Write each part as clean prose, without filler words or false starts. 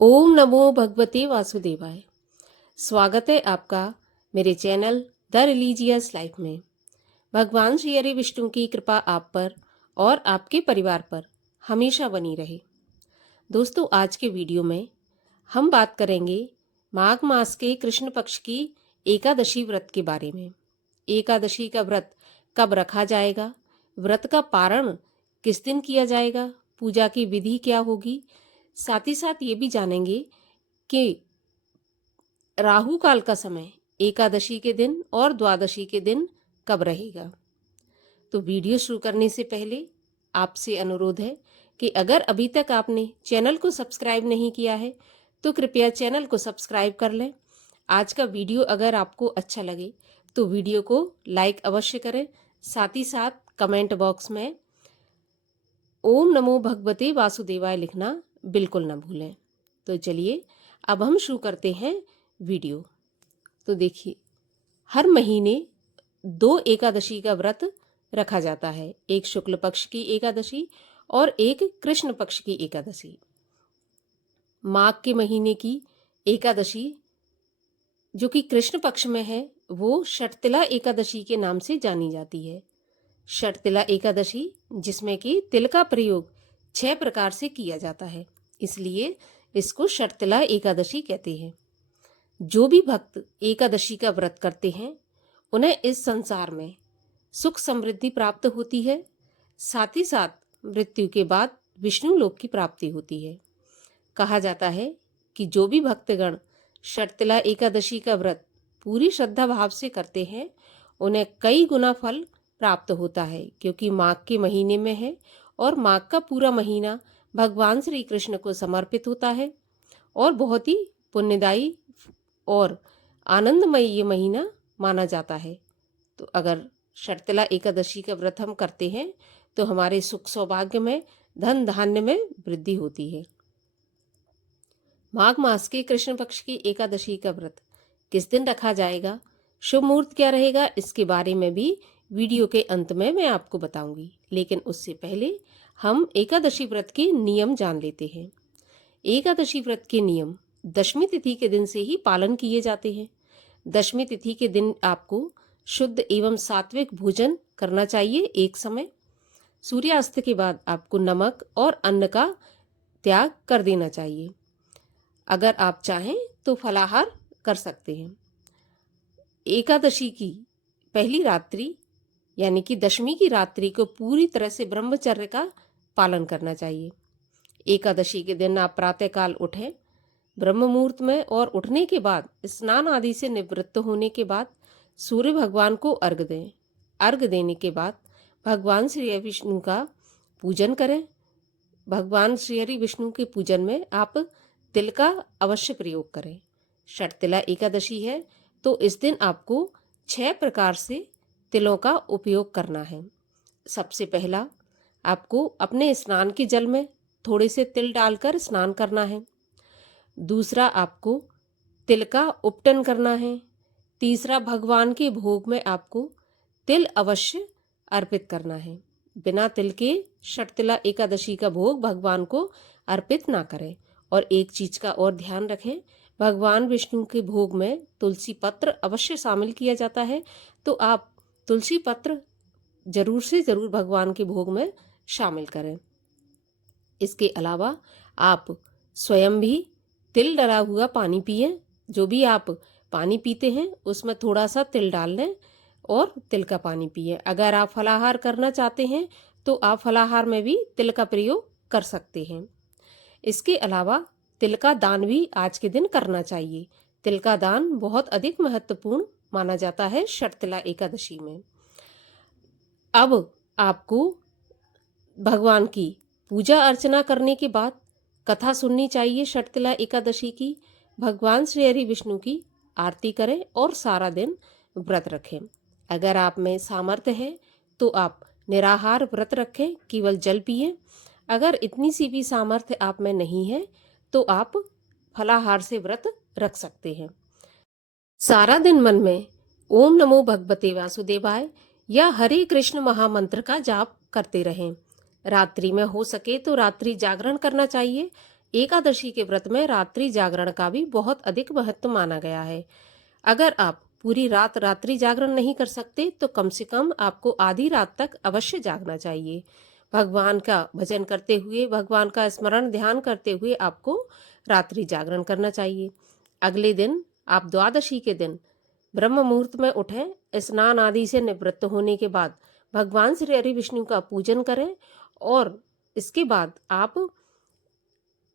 ओम नमो भगवते वासुदेवाय। स्वागत है आपका मेरे चैनल द रिलीजियस लाइफ में। भगवान श्री हरि विष्णु की कृपा आप पर और आपके परिवार पर हमेशा बनी रहे। दोस्तों, आज के वीडियो में हम बात करेंगे माघ मास के कृष्ण पक्ष की एकादशी व्रत के बारे में। एकादशी का व्रत कब रखा जाएगा, व्रत का पारण किस दिन किया जाएगा, पूजा की विधि क्या होगी, साथ ही साथ ये भी जानेंगे कि राहु काल का समय एकादशी के दिन और द्वादशी के दिन कब रहेगा। तो वीडियो शुरू करने से पहले आपसे अनुरोध है कि अगर अभी तक आपने चैनल को सब्सक्राइब नहीं किया है तो कृपया चैनल को सब्सक्राइब कर लें। आज का वीडियो अगर आपको अच्छा लगे तो वीडियो को लाइक अवश्य करें। साथ ही साथ कमेंट बॉक्स में ओम नमो भगवते वासुदेवाय लिखना बिल्कुल ना भूलें। तो चलिए अब हम शुरू करते हैं वीडियो। तो देखिए, हर महीने 2 एकादशी का व्रत रखा जाता है, एक शुक्ल पक्ष की एकादशी और एक कृष्ण पक्ष की एकादशी। माघ के महीने की एकादशी जो कि कृष्ण पक्ष में है वो षटतिला एकादशी के नाम से जानी जाती है। षटतिला एकादशी जिसमें कि तिल का प्रयोग 6 प्रकार से किया जाता है, इसलिए इसको षटतिला एकादशी कहते हैं। जो भी भक्त एकादशी का व्रत करते हैं उन्हें इस संसार में सुख समृद्धि प्राप्त होती है, साथ ही साथ मृत्यु के बाद विष्णु लोक की प्राप्ति होती है। कहा जाता है कि जो भी भक्तगण षटतिला एकादशी का व्रत पूरी श्रद्धा भाव से करते हैं उन्हें कई गुना फल प्राप्त होता है, क्योंकि माघ के महीने में है और माघ का पूरा महीना भगवान श्री कृष्ण को समर्पित होता है और बहुत ही पुण्यदायी और आनंदमय ये महीना माना जाता है। तो अगर षटतिला एकादशी का व्रत हम करते हैं तो हमारे सुख सौभाग्य में, धन धान्य में वृद्धि होती है। माघ मास के कृष्ण पक्ष की एकादशी का व्रत किस दिन रखा जाएगा, शुभ मुहूर्त क्या रहेगा, इसके बारे में भी वीडियो के अंत में मैं आपको बताऊंगी। लेकिन उससे पहले हम एकादशी व्रत के नियम जान लेते हैं। एकादशी व्रत के नियम दशमी तिथि के दिन से ही पालन किए जाते हैं। दशमी तिथि के दिन आपको शुद्ध एवं सात्विक भोजन करना चाहिए एक समय। सूर्यास्त के बाद आपको नमक और अन्न का त्याग कर देना चाहिए। अगर आप चाहें तो फलाहार कर सकते हैं। एकादशी की पहली रात्रि यानी कि दशमी की रात्रि को पूरी तरह से ब्रह्मचर्य का पालन करना चाहिए। एकादशी के दिन आप प्रातःकाल उठें ब्रह्म मुहूर्त में और उठने के बाद स्नान आदि से निवृत्त होने के बाद सूर्य भगवान को अर्घ्य दें। अर्घ्य देने के बाद भगवान श्री हरि विष्णु का पूजन करें। भगवान श्री हरि विष्णु के पूजन में आप तिल का अवश्य प्रयोग करें। षटतिला एकादशी है तो इस दिन आपको 6 प्रकार से तिलों का उपयोग करना है। सबसे पहला, आपको अपने स्नान के जल में थोड़े से तिल डालकर स्नान करना है। दूसरा, आपको तिल का उपटन करना है। तीसरा, भगवान के भोग में आपको तिल अवश्य अर्पित करना है। बिना तिल के षटतिला एकादशी का भोग भगवान को अर्पित ना करें। और एक चीज का और ध्यान रखें, भगवान विष्णु के भोग में तुलसी पत्र अवश्य शामिल किया जाता है, तो आप तुलसी पत्र जरूर से जरूर भगवान के भोग में शामिल करें। इसके अलावा आप स्वयं भी तिल डला हुआ पानी पिएं। जो भी आप पानी पीते हैं उसमें थोड़ा सा तिल डाल लें और तिल का पानी पिएं। अगर आप फलाहार करना चाहते हैं तो आप फलाहार में भी तिल का प्रयोग कर सकते हैं। इसके अलावा तिल का दान भी आज के दिन करना चाहिए। तिल का दान बहुत अधिक महत्वपूर्ण माना जाता है षटतिला एकादशी में। अब आपको भगवान की पूजा अर्चना करने के बाद कथा सुननी चाहिए षटतिला एकादशी की। भगवान श्री हरि विष्णु की आरती करें और सारा दिन व्रत रखें। अगर आप में सामर्थ्य है तो आप निराहार व्रत रखें, केवल जल पिएं। अगर इतनी सी भी सामर्थ्य आप में नहीं है तो आप फलाहार से व्रत रख सकते हैं। सारा दिन मन में ओम नमो भगवते वासुदेवाय या हरे कृष्ण महामंत्र का जाप करते रहें। रात्रि में हो सके तो रात्रि जागरण करना चाहिए। एकादशी के व्रत में रात्रि जागरण का भी बहुत अधिक महत्व माना गया है। अगर आप पूरी रात रात्रि जागरण नहीं कर सकते तो कम से कम आपको आधी रात तक अवश्य जागना चाहिए। भगवान का भजन करते हुए, भगवान का स्मरण ध्यान करते हुए आपको रात्रि जागरण करना चाहिए। अगले दिन आप द्वादशी के दिन ब्रह्म मुहूर्त में उठें, स्नान आदि से निवृत्त होने के बाद भगवान श्री हरि विष्णु का पूजन करें और इसके बाद आप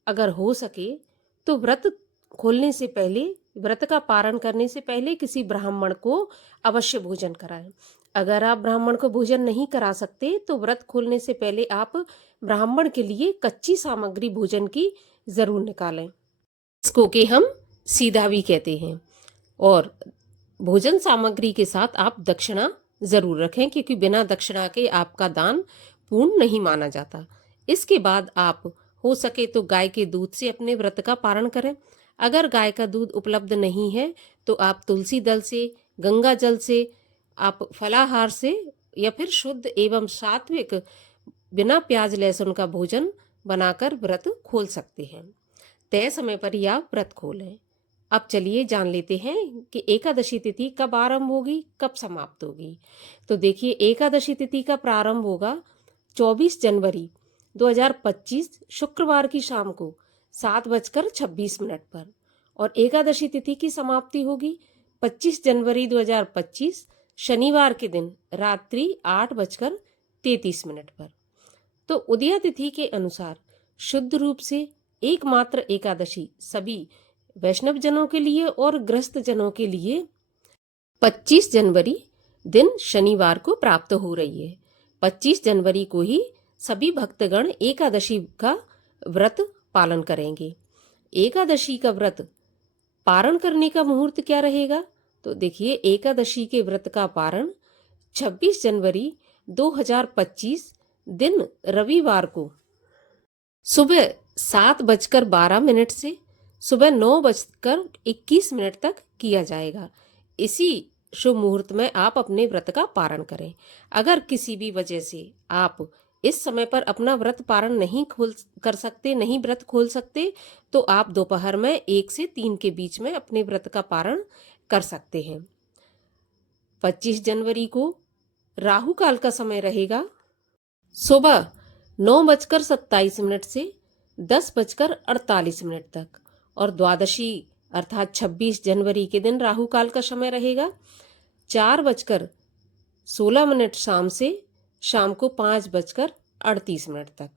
अगर हो सके तो व्रत खोलने से पहले, व्रत का पारण करने से पहले किसी ब्राह्मण को अवश्य भोजन कराएं। अगर आप ब्राह्मण को भोजन नहीं करा सकते तो व्रत खोलने से पहले आप ब्राह्मण के लिए कच्ची सामग्री भोजन की जरूर निकालें। इसको कि हम सीधा भी कहते हैं। और भोजन सामग्री के साथ आप दक्षिणा जरूर रखें, क्योंकि बिना दक्षिणा के आपका दान पूर्ण नहीं माना जाता। इसके बाद आप हो सके तो गाय के दूध से अपने व्रत का पारण करें। अगर गाय का दूध उपलब्ध नहीं है तो आप तुलसी दल से, गंगा जल से, आप फलाहार से या फिर शुद्ध एवं सात्विक बिना प्याज लहसुन का भोजन बनाकर व्रत खोल सकते हैं। तय समय पर ही आप व्रत खोलें। अब चलिए जान लेते हैं कि एकादशी तिथि कब आरंभ होगी, कब समाप्त होगी। तो देखिए, एकादशी तिथि का प्रारंभ होगा 24 जनवरी 2025 शुक्रवार की शाम को 7:26 पर और एकादशी तिथि की समाप्ति होगी 25 जनवरी 2025 शनिवार के दिन रात्रि 8:33 पर। तो उदया तिथि के अनुसार शुद्ध रूप से एकमात्र एकादशी सभी वैष्णव जनों के लिए और गृहस्थ जनों के लिए 25 जनवरी दिन शनिवार को प्राप्त हो रही है। 25 जनवरी को ही सभी भक्तगण एकादशी का व्रत पालन करेंगे। एकादशी का व्रत पारण करने का मुहूर्त क्या रहेगा? तो देखिए, एकादशी के व्रत का पारण 26 जनवरी 2025 दिन रविवार को सुबह 7:12 से सुबह 9:21 तक किया जाएगा। इसी शुभ मुहूर्त में आप अपने व्रत का पारण करें। अगर किसी भी वजह से आप इस समय पर अपना व्रत पारण नहीं कर सकते, नहीं व्रत खोल सकते, तो आप दोपहर में 1 से 3 के बीच में अपने व्रत का पारण कर सकते हैं। 25 जनवरी को राहु काल का समय रहेगा सुबह 9:27 से 10:48 तक और द्वादशी अर्थात 26 जनवरी के दिन राहु काल का समय रहेगा 4:16 शाम से शाम को 5:38 तक।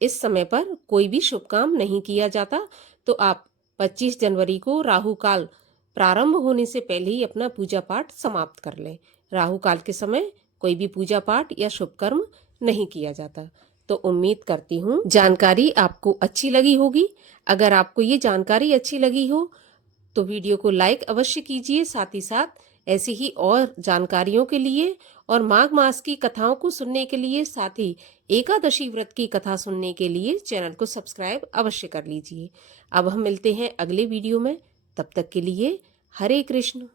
इस समय पर कोई भी शुभ काम नहीं किया जाता, तो आप 25 जनवरी को राहु काल प्रारंभ होने से पहले ही अपना पूजा पाठ समाप्त कर लें। राहु काल के समय कोई भी पूजा पाठ या शुभ कर्म नहीं किया जाता। तो उम्मीद करती हूँ जानकारी आपको अच्छी लगी होगी। अगर आपको ये जानकारी अच्छी लगी हो तो वीडियो को लाइक अवश्य कीजिए। साथ ही साथ ऐसी ही और जानकारियों के लिए और माघ मास की कथाओं को सुनने के लिए, साथ ही एकादशी व्रत की कथा सुनने के लिए चैनल को सब्सक्राइब अवश्य कर लीजिए। अब हम मिलते हैं अगले वीडियो में। तब तक के लिए हरे कृष्ण।